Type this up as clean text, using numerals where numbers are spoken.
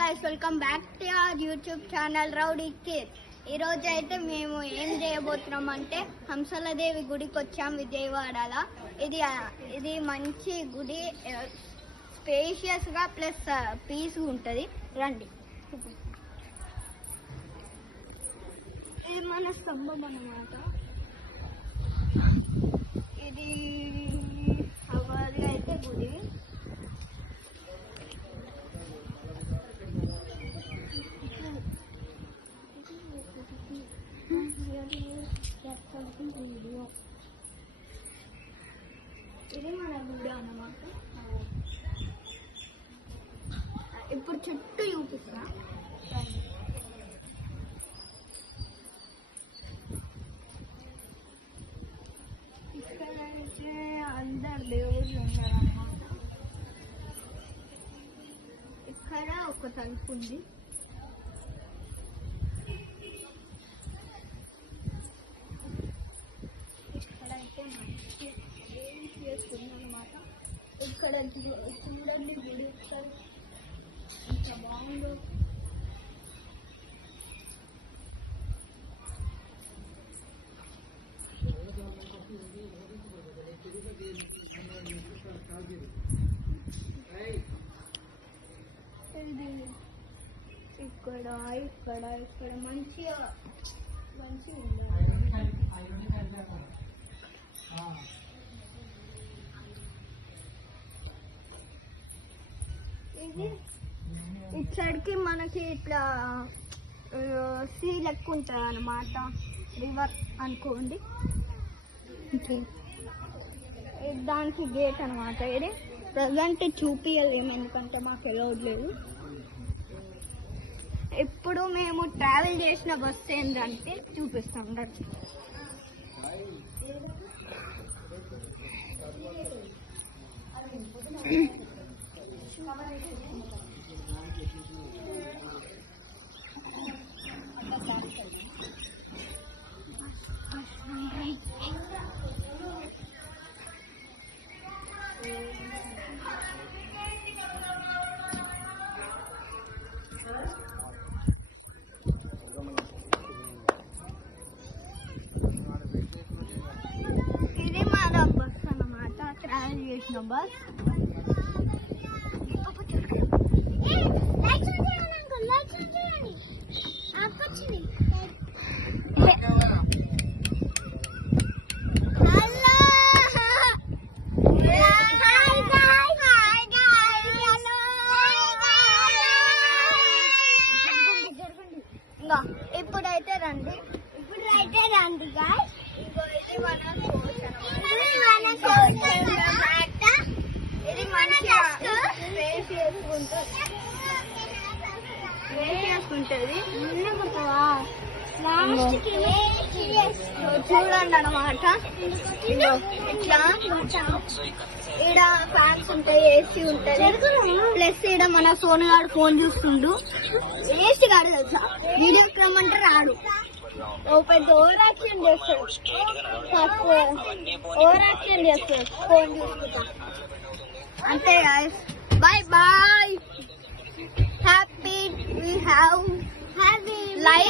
Guys welcome back to our YouTube channel rowdy kids. ఈరోజు అయితే మేము ఏం చేయబోతున్నాం అంటే హంసలదేవి గుడికి వచ్చాం విజయవాడలో. ఇది మంచి గుడి, స్పేషియస్గా ప్లస్ పీస్ ఉంటుంది. రండి. ఇది మన స్తంభం అన్నమాట. ఇది అవది అయితే గుడి. ఇది మన గుడి అన్నమాట. ఇప్పుడు చుట్టూ చూపిస్తా. ఇక్కడైతే అందరు దేవుళ్ళు ఉన్నారన్నమాట. ఇక్కడ ఒక తలుపు ఉంది. ఇక్కడైతే మంచి చేస్తుందన్నమాట. ఇక్కడ చూడండి గుడి ఎంత బాగుందో. ఇది ఇక్కడ ఇక్కడ ఇక్కడ మంచిగా ఉండాలి. ఇది ఇటు సైడ్కి మనకి ఇట్లా సీ లెక్క ఉంటుంది అన్నమాట, రివర్ అనుకోండి. దానికి గేట్ అనమాట. ఇది ప్రజెంట్ చూపించలేము ఎందుకంటే మాకు అలౌడ్ లేదు. ఇప్పుడు మేము ట్రావెల్ చేసిన బస్సు ఏంటంటే చూపిస్తాం. ఇది మన బస్ అన్నమాట, ట్రావెల్ చేసిన బస్. ఇప్పుడైతే రండి గాయ్స్. ఇది మంచిగా వేసుకుంటుంది. చూడండి అన్నమాట. ఇట్లా ఈడ ఫ్యాన్స్ ఉంటాయి, ఏసీ ఉంటుంది. ప్లస్ ఈడ మన సోను గారు ఫోన్ చూస్తుండు. ఏసీ గారు తెలుసా, వీడియోకి రమ్మంటే రాడు. ఓ పెద్ద ఓవర్ యాక్షన్ చేస్తాడు, ఫోన్ చూసుకుంటా. అంతే guys, bye bye. Happy we have life.